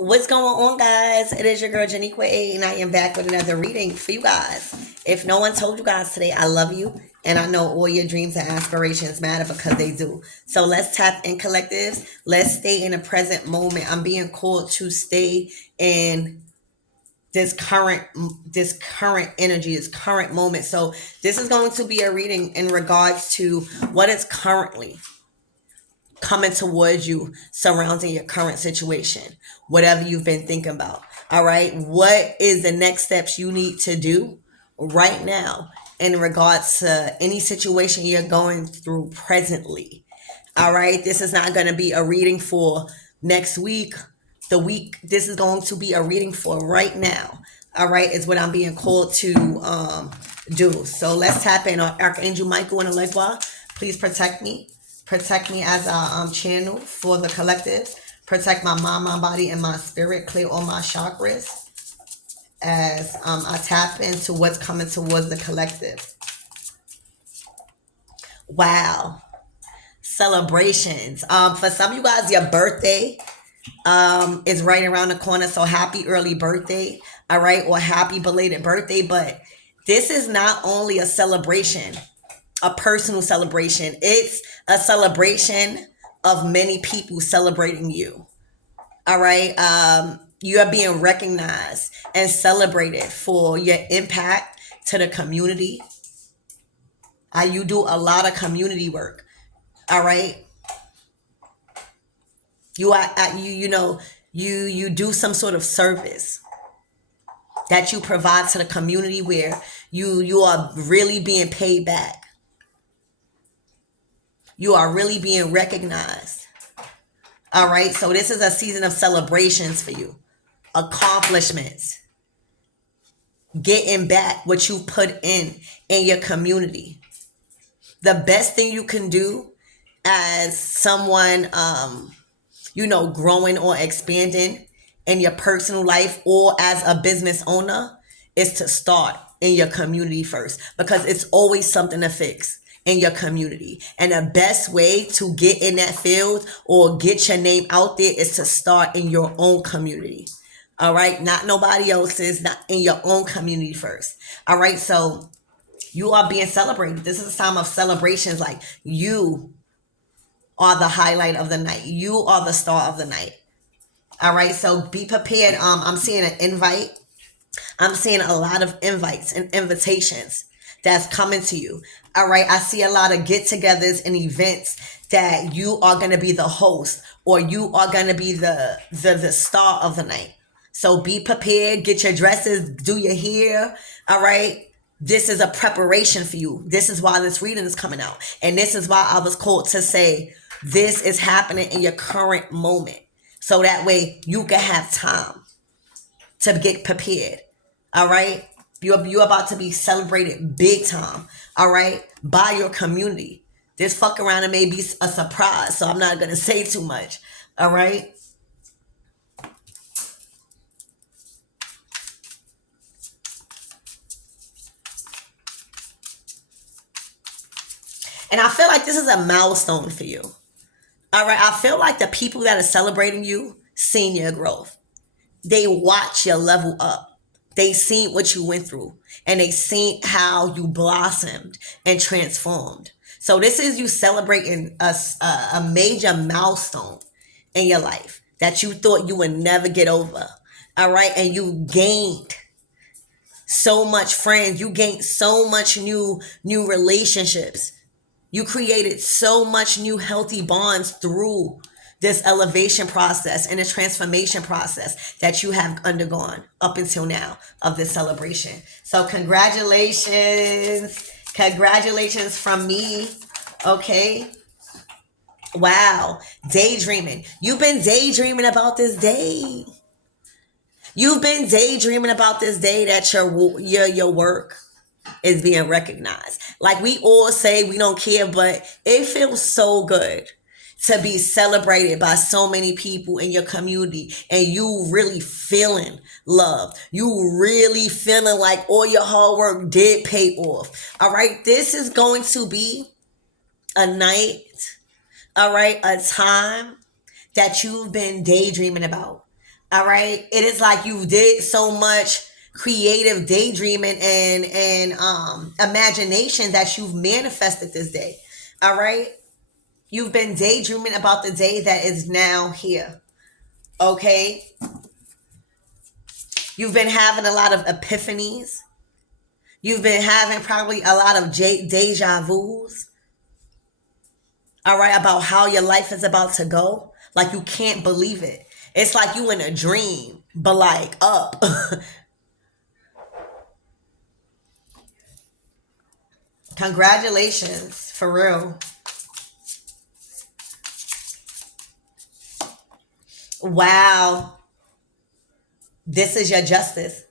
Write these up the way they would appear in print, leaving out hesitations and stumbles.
What's going on, guys? It is your girl Janiqua A, and I am back with another reading for you guys. If no one told you guys today, I love you, and I know all your dreams and aspirations matter because they do. So let's tap in, collectives. Let's stay in the present moment. I'm being called to stay in this current energy, this current moment. So this is going to be a reading in regards to what is currently coming towards you surrounding your current situation, whatever you've been thinking about. All right. What is the next steps you need to do right now in regards to any situation you're going through presently? All right. This is not going to be a reading for next week, the week. This is going to be a reading for right now. All right. Is what I'm being called to do. So let's tap in on Archangel Michael and Alegua. Please protect me. Protect me as a channel for the collective. Protect my mind, my body, and my spirit. Clear all my chakras as I tap into what's coming towards the collective. Wow. Celebrations. For some of you guys, your birthday is right around the corner. So happy early birthday. All right. Or happy belated birthday. But this is not only a celebration, a personal celebration. It's a celebration of many people celebrating you. All right. You are being recognized and celebrated for your impact to the community. You do a lot of community work. All right. You are you do some sort of service that you provide to the community where you are really being paid back. You are really being recognized. All right. So this is a season of celebrations for you. Accomplishments. Getting back what you put in your community. The best thing you can do as someone, growing or expanding in your personal life or as a business owner is to start in your community first, because it's always something to fix in your community. And the best way to get in that field or get your name out there is to start in your own community. All right. Not nobody else's, not in your own community first. All right. So you are being celebrated. This is a time of celebrations. Like, you are the highlight of the night. You are the star of the night. All right. So be prepared. I'm seeing an invite. I'm seeing a lot of invites and invitations that's coming to you. All right. I see a lot of get-togethers and events that you are going to be the host, or you are going to be the star of the night. So be prepared. Get your dresses. Do your hair. All right. This is a preparation for you. This is why this reading is coming out. And this is why I was called to say this is happening in your current moment. So that way you can have time to get prepared. All right. You're about to be celebrated big time. All right. By your community. This fuck around and may be a surprise. So I'm not going to say too much. All right. And I feel like this is a milestone for you. All right. I feel like the people that are celebrating you seen your growth. They watch your level up. They seen what you went through, and they seen how you blossomed and transformed. So this is you celebrating a major milestone in your life that you thought you would never get over. All right. And you gained so much friends. You gained so much new relationships. You created so much new healthy bonds through this elevation process and the transformation process that you have undergone up until now of this celebration. So congratulations. Congratulations from me. Okay. Wow. Daydreaming. You've been daydreaming about this day. You've been daydreaming about this day that your work is being recognized. Like we all say, we don't care, but it feels so good to be celebrated by so many people in your community, and you really feeling loved. You really feeling like all your hard work did pay off. All right. This is going to be a night. All right. A time that you've been daydreaming about. All right. It is like you did so much creative daydreaming and imagination that you've manifested this day. All right. You've been daydreaming about the day that is now here. Okay. You've been having a lot of epiphanies. You've been having probably a lot of deja vus. All right. About how your life is about to go. Like you can't believe it. It's like you in a dream, but like up. Congratulations, for real. Wow. This is your justice.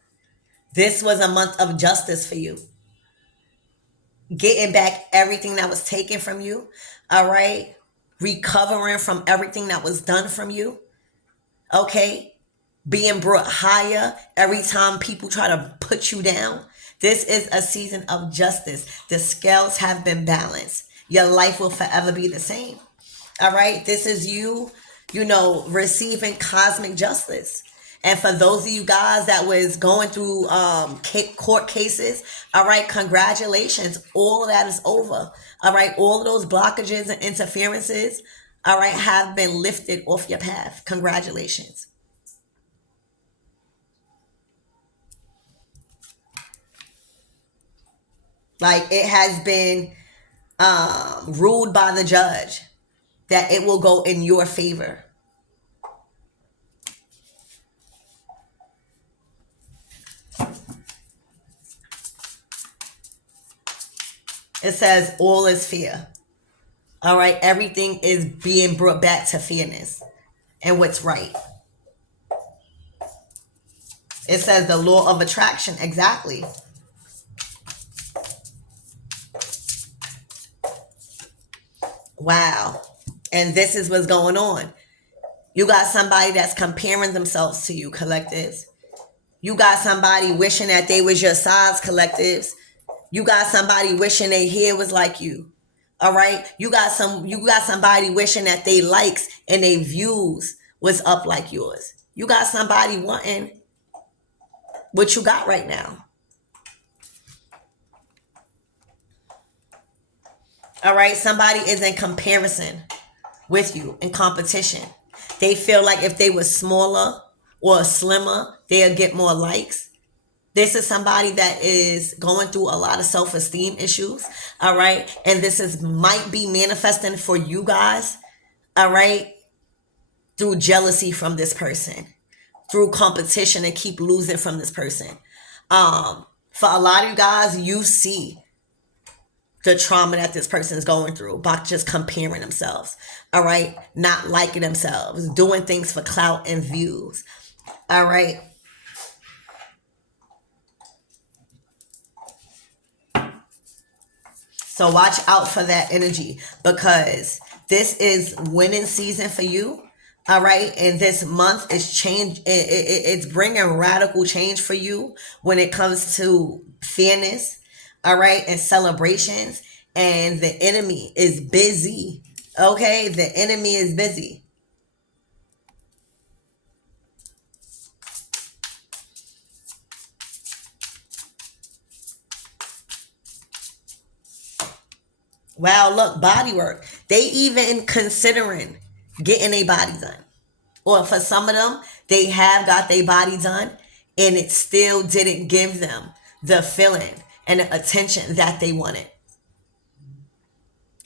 This was a month of justice for you. Getting back everything that was taken from you. All right. Recovering from everything that was done from you. Okay. Being brought higher every time people try to put you down. This is a season of justice. The scales have been balanced. Your life will forever be the same. All right. This is you, receiving cosmic justice. And for those of you guys that was going through court cases, all right, congratulations. All of that is over. All right. All of those blockages and interferences, all right, have been lifted off your path. Congratulations. Like it has been ruled by the judge that it will go in your favor. It says all is fair. All right, everything is being brought back to fairness and what's right. It says the law of attraction, exactly. Wow. And this is what's going on. You got somebody that's comparing themselves to you, collectives. You got somebody wishing that they was your size, collectives. You got somebody wishing their hair was like you. All right. You got somebody wishing that they likes and they views was up like yours. You got somebody wanting what you got right now. All right. Somebody is in comparison with you, in competition. They feel like if they were smaller or slimmer, they'll get more likes. This is somebody that is going through a lot of self-esteem issues. All right. And this is might be manifesting for you guys. All right. Through jealousy from this person, through competition and keep losing from this person. For a lot of you guys, you see the trauma that this person is going through by just comparing themselves. All right. Not liking themselves, doing things for clout and views. All right. So watch out for that energy because this is winning season for you. All right. And this month is change. It's bringing radical change for you when it comes to fairness. All right. And celebrations. And the enemy is busy. Okay. The enemy is busy. Wow, look, body work. They even considering getting a body done. Or for some of them, they have got their body done and it still didn't give them the feeling and the attention that they wanted.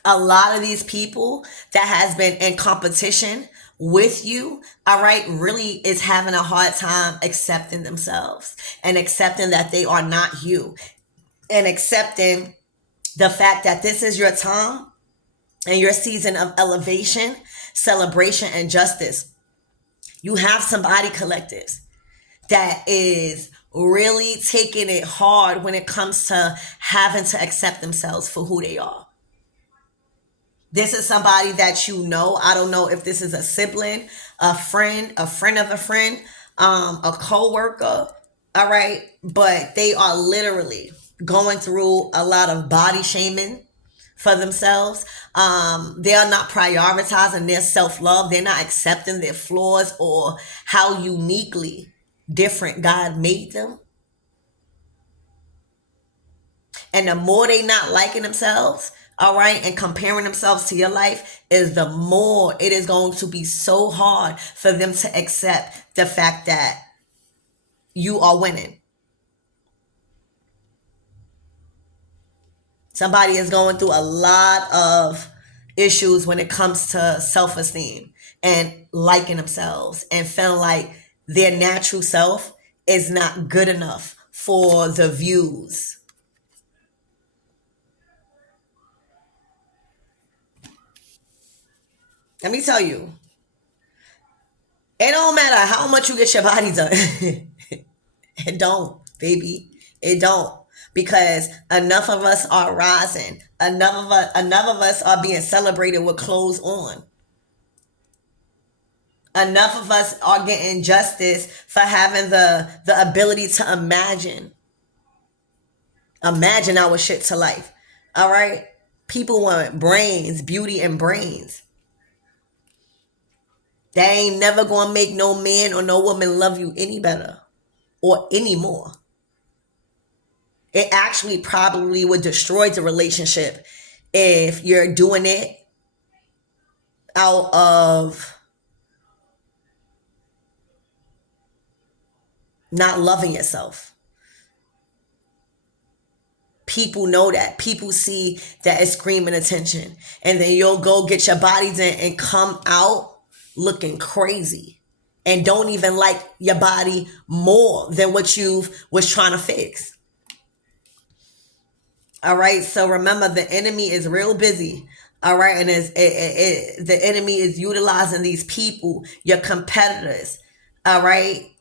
A lot of these people that has been in competition with you, all right, really is having a hard time accepting themselves and accepting that they are not you and accepting the fact that this is your time and your season of elevation, celebration, and justice. You have somebody, collectives, that is really taking it hard when it comes to having to accept themselves for who they are. This is somebody that you know. I don't know if this is a sibling, a friend of a friend, a co-worker. All right. But they are literally going through a lot of body shaming. for themselves. They are not prioritizing their self-love. They're not accepting their flaws or how uniquely different God made them. And the more they not liking themselves, all right, and comparing themselves to your life, is the more it is going to be so hard for them to accept the fact that you are winning. Somebody is going through a lot of issues when it comes to self-esteem and liking themselves and feeling like their natural self is not good enough for the views. Let me tell you, it don't matter how much you get your body done. It don't, baby. It don't. Because enough of us are rising. Enough of us are being celebrated with clothes on. Enough of us are getting justice for having the ability to imagine our shit to life. All right? People want brains, beauty and brains. They ain't never gonna make no man or no woman love you any better or any more. It actually probably would destroy the relationship if you're doing it out of not loving yourself. People know that. People see that it's screaming attention. And then you'll go get your bodies in and come out looking crazy. And don't even like your body more than what you was trying to fix. All right. So remember, the enemy is real busy. All right. And the enemy is utilizing these people, your competitors. All right.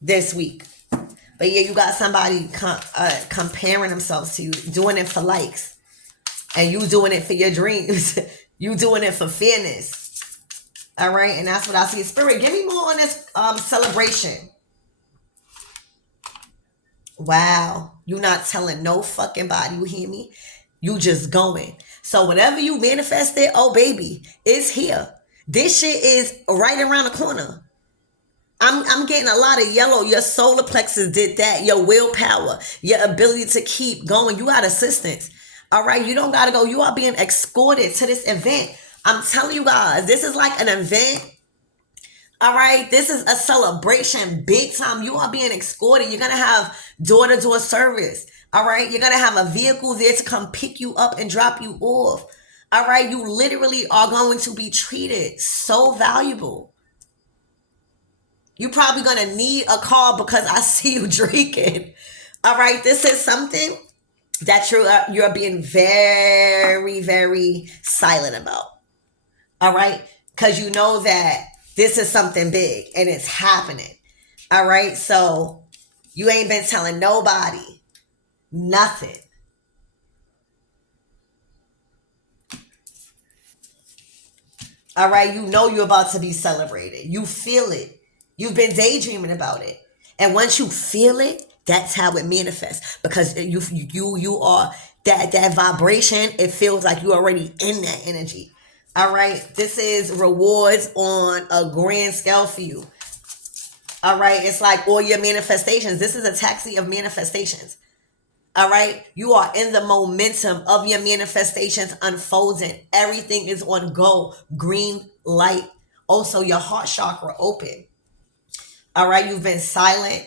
This week. But yeah, you got somebody comparing themselves to you, doing it for likes. And you doing it for your dreams. You doing it for fairness. All right. And that's what I see. Spirit, give me more on this celebration. Wow. You not telling no fucking body. You hear me? You just going. So whatever you manifested, oh baby, it's here. This shit is right around the corner. I'm getting a lot of yellow. Your solar plexus did that. Your willpower, your ability to keep going. You got assistance. All right. You don't got to go. You are being escorted to this event. I'm telling you guys, this is like an event. All right. This is a celebration. Big time. You are being escorted. You're going to have door-to-door service. All right. You're going to have a vehicle there to come pick you up and drop you off. All right. You literally are going to be treated so valuable. You're probably going to need a car because I see you drinking. All right. This is something that you're being very, very silent about. All right. Because you know that this is something big and it's happening. All right. So you ain't been telling nobody nothing. All right. You know you're about to be celebrated. You feel it. You've been daydreaming about it. And once you feel it, that's how it manifests. Because you are that vibration. It feels like you're already in that energy. All right. This is rewards on a grand scale for you. All right. It's like all your manifestations. This is a taxi of manifestations. All right. You are in the momentum of your manifestations unfolding. Everything is on go. Green light. Also, your heart chakra open. All right, you've been silent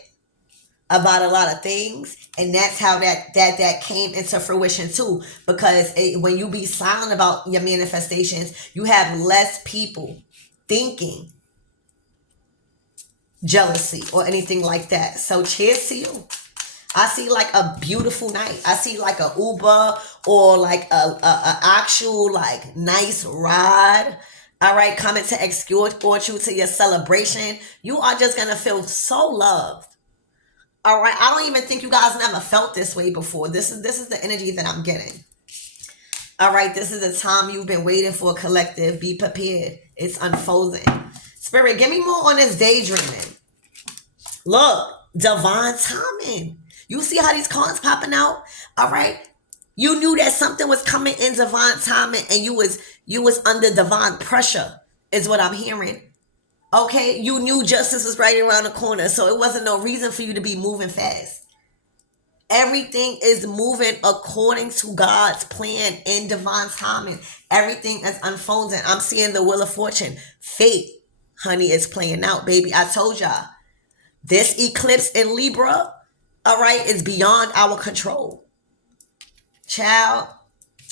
about a lot of things, and that's how that came into fruition too. Because when you be silent about your manifestations, you have less people thinking jealousy or anything like that. So cheers to you. I see like a beautiful night. I see like a Uber or like a actual like nice ride. All right, coming to escort you to your celebration. You are just going to feel so loved. All right, I don't even think you guys never felt this way before. This is the energy that I'm getting. All right, this is the time you've been waiting for, collective. Be prepared. It's unfolding. Spirit, give me more on this daydreaming. Look, divine timing. You see how these cards popping out? All right. You knew that something was coming in divine timing, and you was under divine pressure, is what I'm hearing. Okay, you knew justice was right around the corner, so it wasn't no reason for you to be moving fast. Everything is moving according to God's plan in divine timing. Everything is unfolding. I'm seeing the wheel of fortune. Fate, honey, is playing out, baby. I told y'all. This eclipse in Libra, all right, is beyond our control. Child,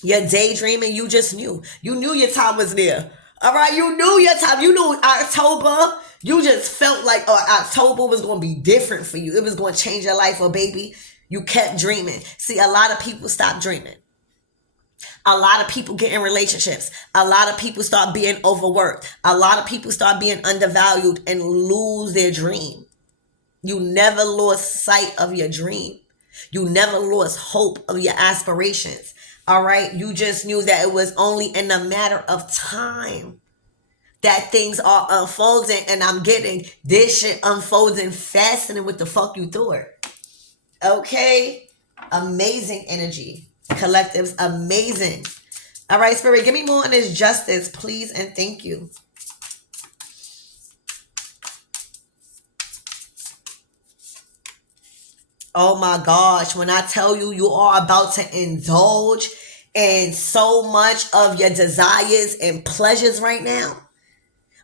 you're daydreaming. You just knew. You knew your time was near. All right, you knew your time. You knew October. You just felt like October was going to be different for you. It was going to change your life, baby. You kept dreaming. See, a lot of people stop dreaming. A lot of people get in relationships. A lot of people start being overworked. A lot of people start being undervalued and lose their dream. You never lost sight of your dream. You never lost hope of your aspirations. All right. You just knew that it was only in a matter of time that things are unfolding. And I'm getting this shit unfolding faster than what the fuck you thought. Okay. Amazing energy. Collectives, amazing. All right, Spirit, give me more on this justice, please, and thank you. Oh my gosh, when I tell you, you are about to indulge in so much of your desires and pleasures right now.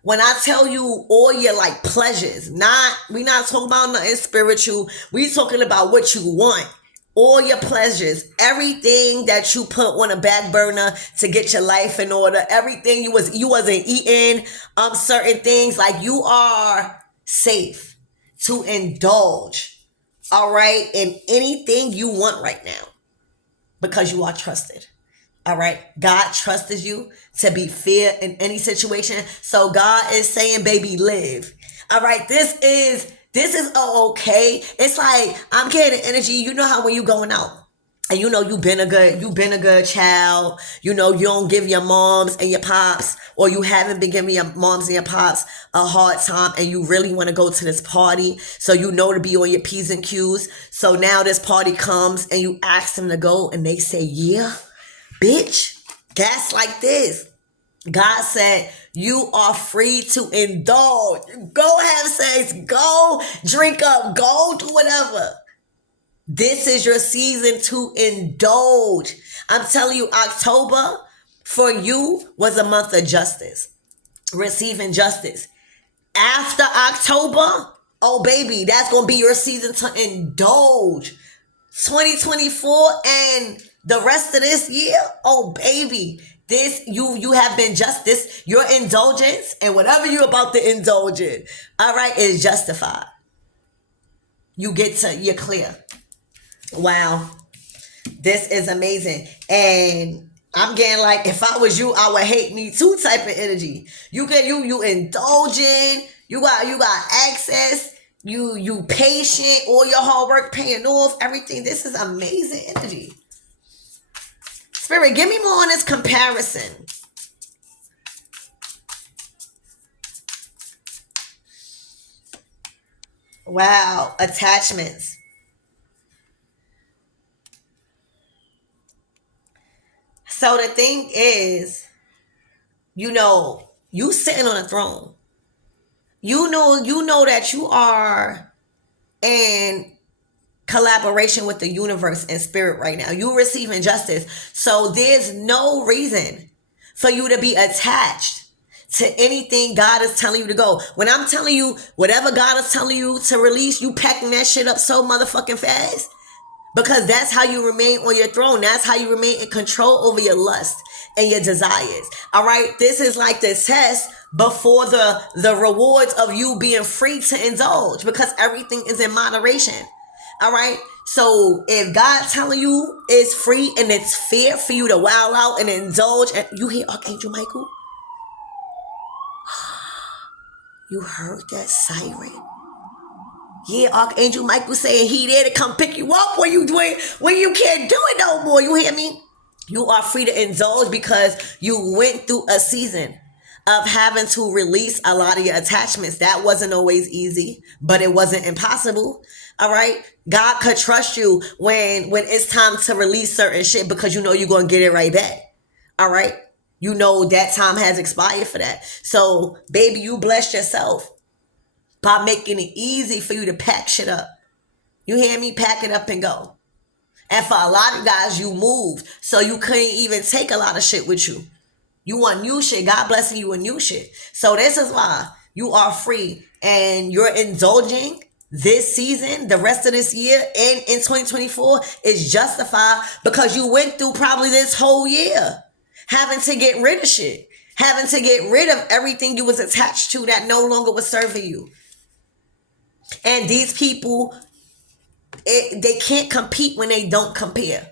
When I tell you all your like pleasures, we not talking about nothing spiritual. We talking about what you want. All your pleasures, everything that you put on a back burner to get your life in order, everything you wasn't eating, certain things, like you are safe to indulge, all right, in anything you want right now because you are trusted. All right. God trusted you to be fair in any situation. So God is saying, baby, live. All right. This is okay. It's like I'm getting energy. You know how when you going out and you know you've been a good child, you know, you don't give your moms and your pops, or you haven't been giving your moms and your pops a hard time, and you really want to go to this party, so you know to be on your P's and Q's. So now this party comes and you ask them to go and they say, yeah, bitch, that's like this. God said, you are free to indulge. Go have sex. Go drink up. Go do whatever. This is your season to indulge. I'm telling you, October for you was a month of justice. Receiving justice. After October, oh baby, that's going to be your season to indulge. 2024 and the rest of this year, oh baby, this you have been justice. Your indulgence and whatever you're about to indulge in, all right, is justified. You're clear. Wow, this is amazing. And I'm getting like, if I was you, I would hate me too type of energy. You indulging. You got access. You patient. All your hard work paying off. Everything. This is amazing energy. Spirit, give me more on this comparison. Wow, attachments. So the thing is, you know, you sitting on a throne. You know that you are in collaboration with the universe and spirit right now. You're receiving justice. So there's no reason for you to be attached to anything God is telling you to go. When I'm telling you, whatever God is telling you to release, you packing that shit up so motherfucking fast. Because that's how you remain on your throne. That's how you remain in control over your lust and your desires. All right. This is like the test before the rewards of you being free to indulge, because everything is in moderation. All right. So if God telling you it's free and it's fair for you to wild out and indulge, and you hear Archangel Michael, you heard that siren. Yeah, Archangel Michael saying he there to come pick you up when you can't do it no more. You hear me? You are free to indulge because you went through a season of having to release a lot of your attachments. That wasn't always easy, but it wasn't impossible. All right. God could trust you when it's time to release certain shit because you know you're going to get it right back. All right. You know that time has expired for that. So, baby, you bless yourself by making it easy for you to pack shit up. You hear me? Pack it up and go. And for a lot of guys, you moved, so you couldn't even take a lot of shit with you. You want new shit. God blessing you with new shit. So this is why you are free and you're indulging this season, the rest of this year, and in 2024 is justified because you went through probably this whole year having to get rid of shit, having to get rid of everything you was attached to that no longer was serving you. And these people, they can't compete when they don't compare.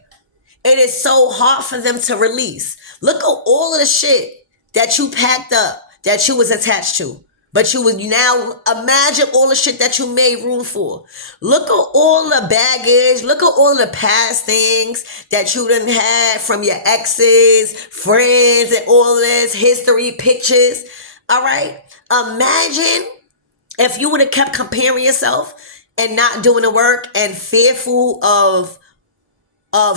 It is so hard for them to release. Look at all of the shit that you packed up, that you was attached to. But you would now imagine all the shit that you made room for. Look at all the baggage. Look at all the past things that you done had from your exes, friends, and all this history, pictures. All right? Imagine if you would have kept comparing yourself and not doing the work and fearful of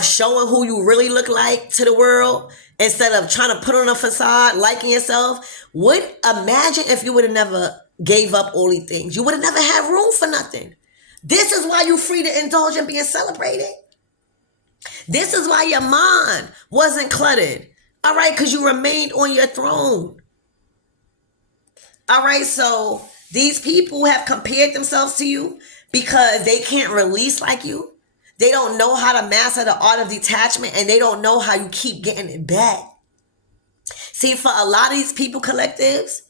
showing who you really look like to the world instead of trying to put on a facade, liking yourself. Imagine if you would have never gave up all these things. You would have never had room for nothing. This is why you're free to indulge in being celebrated. This is why your mind wasn't cluttered. All right, because you remained on your throne. All right, so these people have compared themselves to you because they can't release like you. They don't know how to master the art of detachment, and they don't know how you keep getting it back. See, for a lot of these people collectives,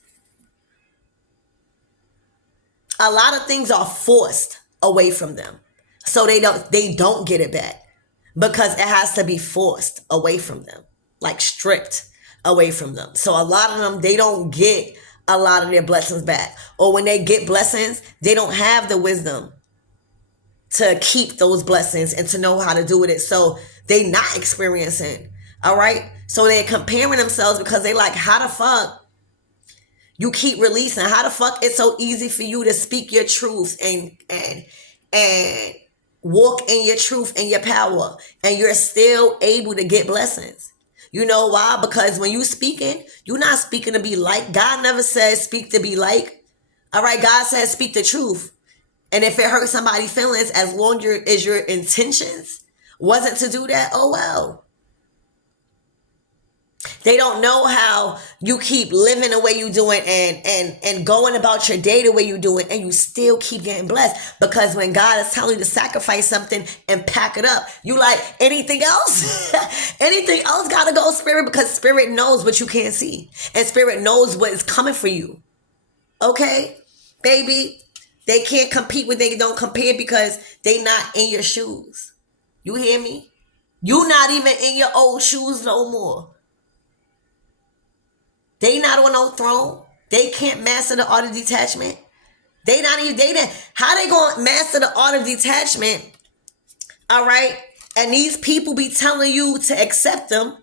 a lot of things are forced away from them. So they don't get it back because it has to be forced away from them, like stripped away from them. So a lot of them, they don't get a lot of their blessings back. Or when they get blessings, they don't have the wisdom to keep those blessings and to know how to do with it. So they not experiencing. All right. So they're comparing themselves because they like, how the fuck you keep releasing? How the fuck it's so easy for you to speak your truth and walk in your truth and your power, and you're still able to get blessings? You know why? Because when you speaking, you're not speaking to be like. God never says speak to be like. All right. God says speak the truth. And if it hurts somebody's feelings, as long as your intentions wasn't to do that, oh well. They don't know how you keep living the way you doing and going about your day the way you doing, and you still keep getting blessed. Because when God is telling you to sacrifice something and pack it up, you like, anything else? Anything else gotta go, spirit, because spirit knows what you can't see. And spirit knows what is coming for you. Okay, baby? They can't compete when they don't compare because they not in your shoes. You hear me? You not even in your old shoes no more. They not on no throne. They can't master the art of detachment. How they gonna master the art of detachment? All right. And these people be telling you to accept them,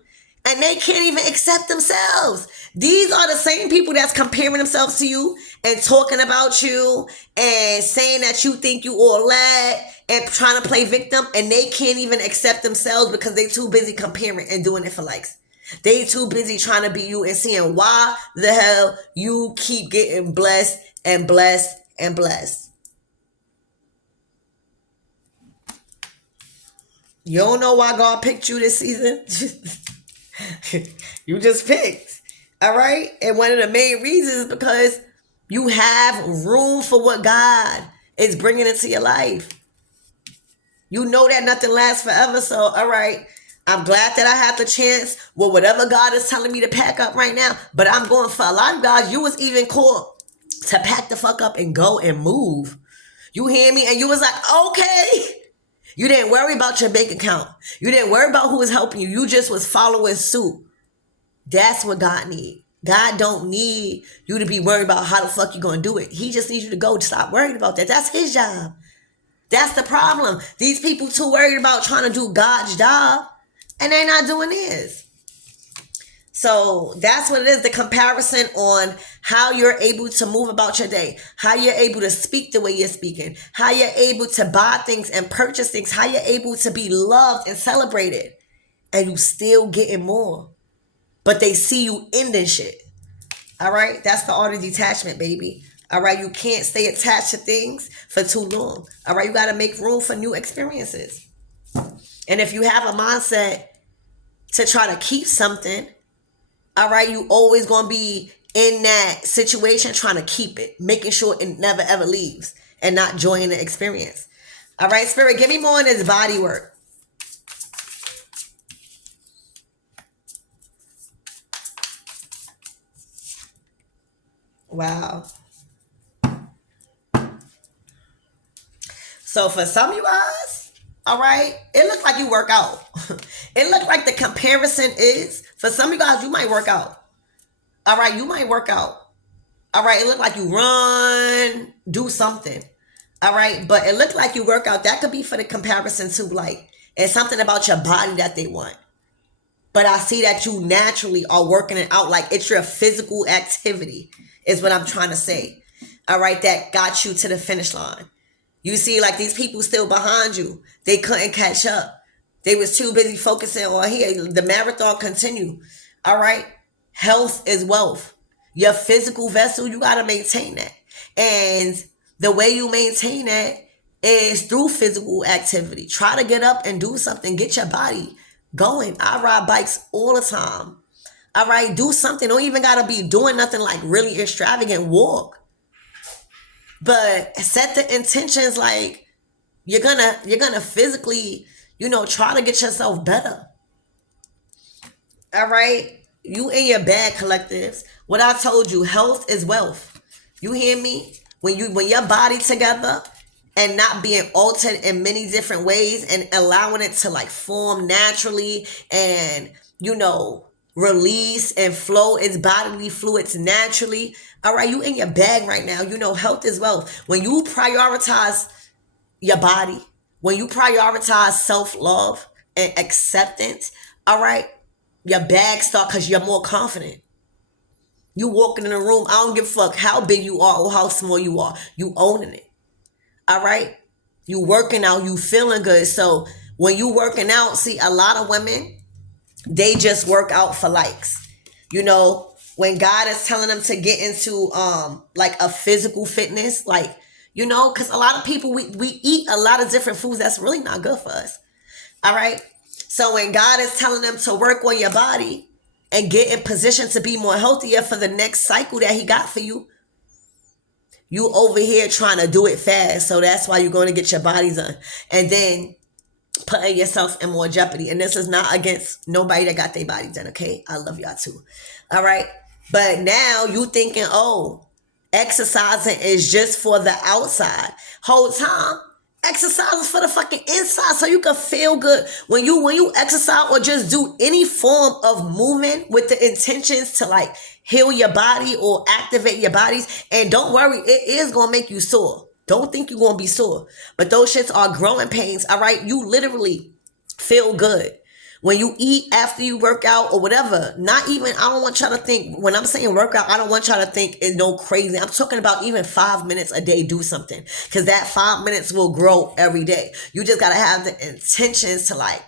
and they can't even accept themselves. These are the same people that's comparing themselves to you and talking about you and saying that you think you all that and trying to play victim, and they can't even accept themselves because they too busy comparing and doing it for likes. They too busy trying to be you and seeing why the hell you keep getting blessed and blessed and blessed. You don't know why God picked you this season? You just picked. All right? And one of the main reasons is because you have room for what God is bringing into your life. You know that nothing lasts forever. So, all right, I'm glad that I had the chance with whatever God is telling me to pack up right now. But I'm going for a lot of guys. You was even called to pack the fuck up and go and move. You hear me? And you was like, okay. You didn't worry about your bank account. You didn't worry about who was helping you. You just was following suit. That's what God needs. God don't need you to be worried about how the fuck you going to do it. He just needs you to go. Stop worrying about that. That's his job. That's the problem. These people too worried about trying to do God's job, and they're not doing this. So that's what it is, the comparison on how you're able to move about your day, how you're able to speak the way you're speaking, how you're able to buy things and purchase things, how you're able to be loved and celebrated, and you still getting more. But they see you ending shit. All right? That's the art of detachment, baby. All right? You can't stay attached to things for too long. All right? You got to make room for new experiences. And if you have a mindset to try to keep something, all right, you always going to be in that situation trying to keep it, making sure it never ever leaves and not enjoying the experience. All right, Spirit, give me more on this body work. Wow. So for some of you guys, all right, it looks like you work out. It looks like the comparison is, for some of you guys, you might work out. All right, you might work out. All right, it looked like you run, do something. All right, but it looked like you work out. That could be for the comparison to, like, it's something about your body that they want. But I see that you naturally are working it out. Like, it's your physical activity is what I'm trying to say. All right, that got you to the finish line. You see, like, these people still behind you. They couldn't catch up. They was too busy focusing on here. The marathon continue. All right, health is wealth. Your physical vessel, you got to maintain that. And the way you maintain that is through physical activity. Try to get up and do something. Get your body going. I ride bikes all the time. All right, do something. Don't even got to be doing nothing like really extravagant. Walk. But set the intentions like you're gonna physically, try to get yourself better. All right? You in your bag, collectives. What I told you, health is wealth. You hear me? When your body together and not being altered in many different ways and allowing it to like form naturally and, release and flow its bodily fluids naturally. All right, you in your bag right now. Health is wealth. When you prioritize your body, when you prioritize self-love and acceptance, all right, your bag start because you're more confident. You walking in a room, I don't give a fuck how big you are or how small you are. You owning it. All right? You working out, you feeling good. So when you working out, see, a lot of women, they just work out for likes. When God is telling them to get into like a physical fitness, like, because a lot of people, we eat a lot of different foods that's really not good for us. All right? So when God is telling them to work on your body and get in position to be more healthier for the next cycle that he got for you, you over here trying to do it fast. So that's why you're going to get your body done. And then putting yourself in more jeopardy. And this is not against nobody that got their body done, okay? I love y'all too. All right? But now you thinking, exercising is just for the outside. Whole time, exercise is for the fucking inside so you can feel good. When you exercise or just do any form of movement with the intentions to like heal your body or activate your bodies, and don't worry, it is going to make you sore. Don't think you're going to be sore. But those shits are growing pains, all right? You literally feel good. When you eat after you work out or whatever, not even, I don't want y'all to think, when I'm saying workout, I don't want y'all to think it's no crazy. I'm talking about even 5 minutes a day, do something. Because that 5 minutes will grow every day. You just got to have the intentions to like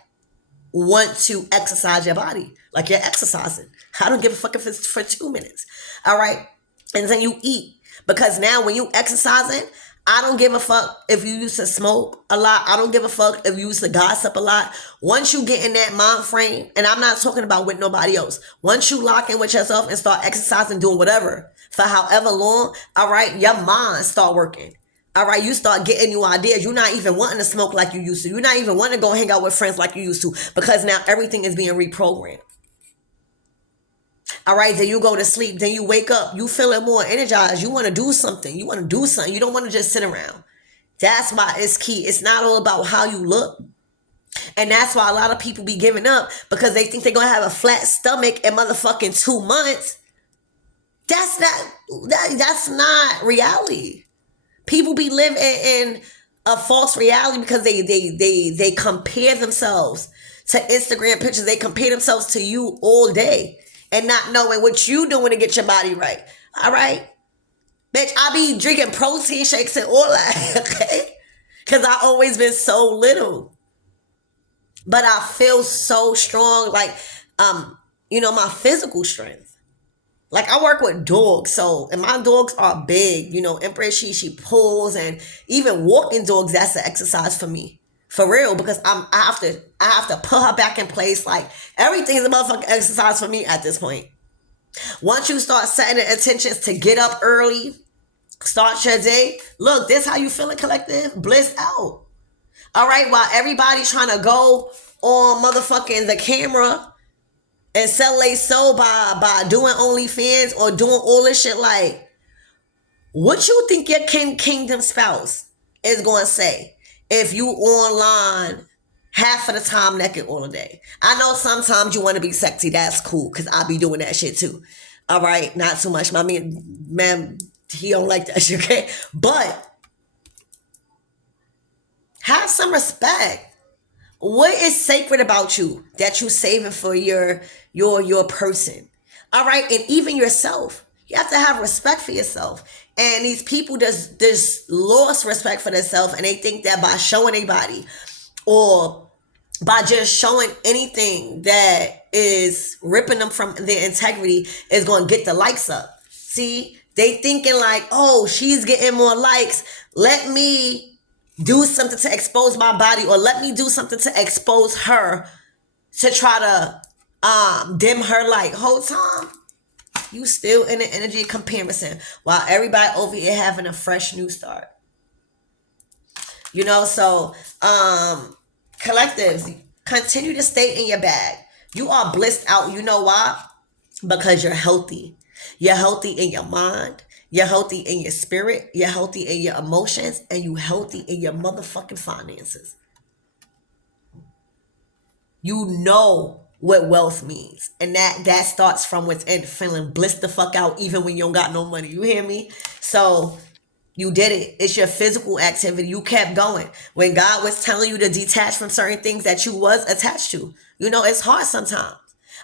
want to exercise your body. Like you're exercising. I don't give a fuck if it's for 2 minutes. All right? And then you eat. Because now when you exercising, I don't give a fuck if you used to smoke a lot. I don't give a fuck if you used to gossip a lot. Once you get in that mind frame, and I'm not talking about with nobody else. Once you lock in with yourself and start exercising, doing whatever, for however long, all right, your mind start working. All right, you start getting new ideas. You're not even wanting to smoke like you used to. You're not even wanting to go hang out with friends like you used to because now everything is being reprogrammed. All right, then you go to sleep, then you wake up, you feeling more energized. You want to do something. You want to do something. You don't want to just sit around. That's why it's key. It's not all about how you look. And that's why a lot of people be giving up because they think they're going to have a flat stomach in motherfucking 2 months. That's not reality. People be living in a false reality because they compare themselves to Instagram pictures. They compare themselves to you all day. and not knowing what you doing to get your body right. All right? Bitch, I be drinking protein shakes and all that, okay? Because I always been so little. But I feel so strong, like, my physical strength. Like, I work with dogs, and my dogs are big. Empress, she pulls, and even walking dogs, that's an exercise for me. For real, because I have to put her back in place. Like, everything's a motherfucking exercise for me at this point. Once you start setting the intentions to get up early, start your day. Look, this how you feeling, collective? Bliss out. All right, while everybody's trying to go on motherfucking the camera and sell their soul by doing OnlyFans or doing all this shit, like, what you think your kingdom spouse is going to say if you online half of the time naked all day? I know sometimes you want to be sexy. That's cool, because I be doing that shit too. All right, not too much. My man, he don't like that shit, okay? But have some respect. What is sacred about you that you saving for your person? All right, and even yourself. You have to have respect for yourself. And these people just lost respect for themselves, and they think that by showing a body or by just showing anything that is ripping them from their integrity is going to get the likes up. See, they thinking like, oh, she's getting more likes. Let me do something to expose my body, or let me do something to expose her to try to dim her light. Whole time, you still in the energy of comparison while everybody over here having a fresh new start. So collectives, continue to stay in your bag. You are blissed out. You know why? Because you're healthy. You're healthy in your mind. You're healthy in your spirit. You're healthy in your emotions. And you healthy in your motherfucking finances. You know what wealth means. And that starts from within, feeling blissed the fuck out even when you don't got no money. You hear me? So you did it. It's your physical activity. You kept going. When God was telling you to detach from certain things that you was attached to. It's hard sometimes.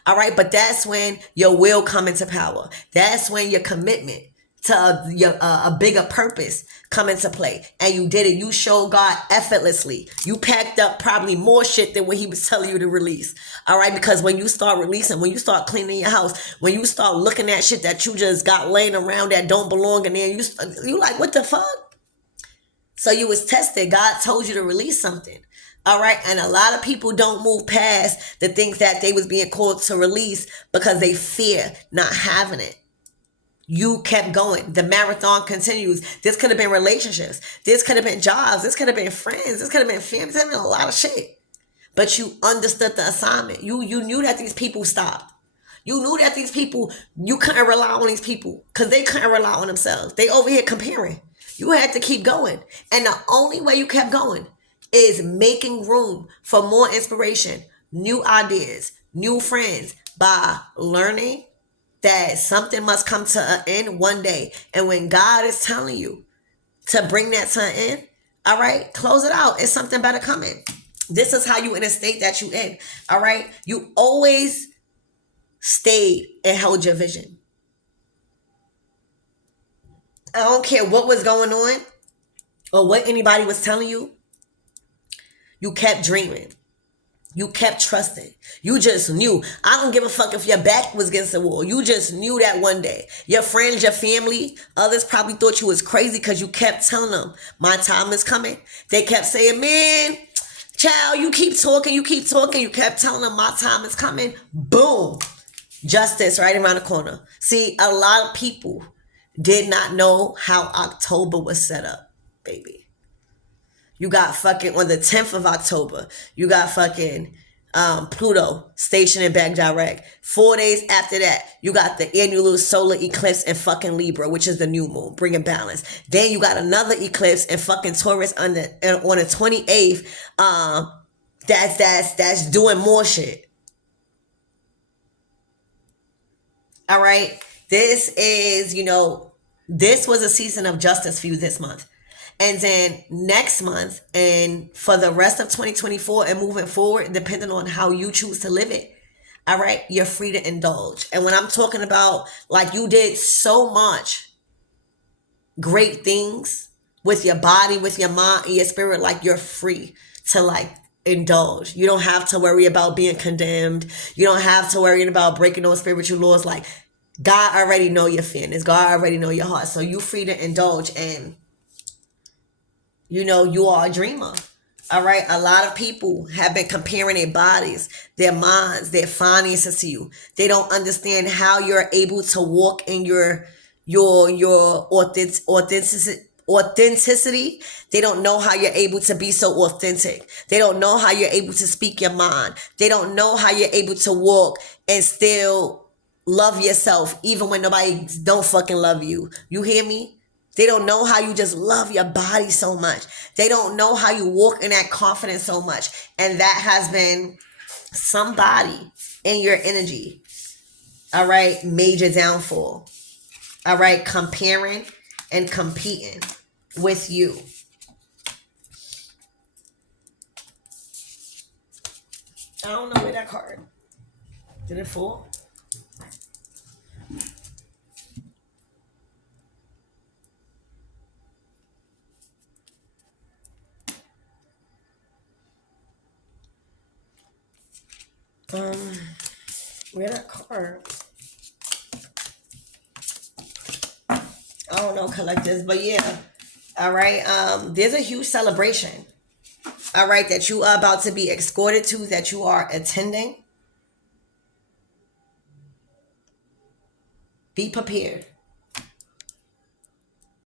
All right? But that's when your will come into power. That's when your commitment to a bigger purpose come into play. And you did it. You showed God effortlessly. You packed up probably more shit than what he was telling you to release. All right? Because when you start releasing, when you start cleaning your house, when you start looking at shit that you just got laying around that don't belong in there, you like, what the fuck? So you was tested. God told you to release something. All right? And a lot of people don't move past the things that they was being called to release because they fear not having it. You kept going. The marathon continues. This could have been relationships. This could have been jobs. This could have been friends. This could have been family. This could have been a lot of shit. But you understood the assignment. You knew that these people stopped. You knew that these people, you couldn't rely on these people because they couldn't rely on themselves. They over here comparing. You had to keep going. And the only way you kept going is making room for more inspiration, new ideas, new friends by learning that something must come to an end one day. And when God is telling you to bring that to an end, all right, close it out. It's something better coming. This is how you in a state that you in. All right. You always stayed and held your vision. I don't care what was going on or what anybody was telling you. You kept dreaming. You kept trusting. You just knew. I don't give a fuck if your back was against the wall. You just knew that one day. Your friends, your family, others probably thought you was crazy because you kept telling them, my time is coming. They kept saying, man, child, you keep talking. You kept telling them, my time is coming. Boom. Justice right around the corner. See, a lot of people did not know how October was set up, baby. You got fucking on the 10th of October, you got fucking Pluto stationed in back direct. 4 days after that, you got the annual solar eclipse in fucking Libra, which is the new moon, bringing balance. Then you got another eclipse in fucking Taurus on the 28th. That's doing more shit. All right. This is, this was a season of justice for you this month. And then next month and for the rest of 2024 and moving forward, depending on how you choose to live it, All right, you're free to indulge. And when I'm talking about like you did so much great things with your body, with your mind, and your spirit, like you're free to like indulge. You don't have to worry about being condemned. You don't have to worry about breaking those spiritual laws. Like God already know your feelings. God already know your heart. So you free to indulge, and you know you are a dreamer. All right. A lot of people have been comparing their bodies, their minds, their finances to you. They don't understand how you're able to walk in your authenticity. They don't know how you're able to be so authentic. They don't know how you're able to speak your mind. They don't know how you're able to walk and still love yourself even when nobody don't fucking love you. You hear me? They don't know how you just love your body so much. They don't know how you walk in that confidence so much. And that has been somebody in your energy. All right. Major downfall. All right. Comparing and competing with you. I don't know where that card. Did it fall? Where that card? I don't know, collectors, but yeah. All right. There's a huge celebration. All right, that you are about to be escorted to, that you are attending. Be prepared.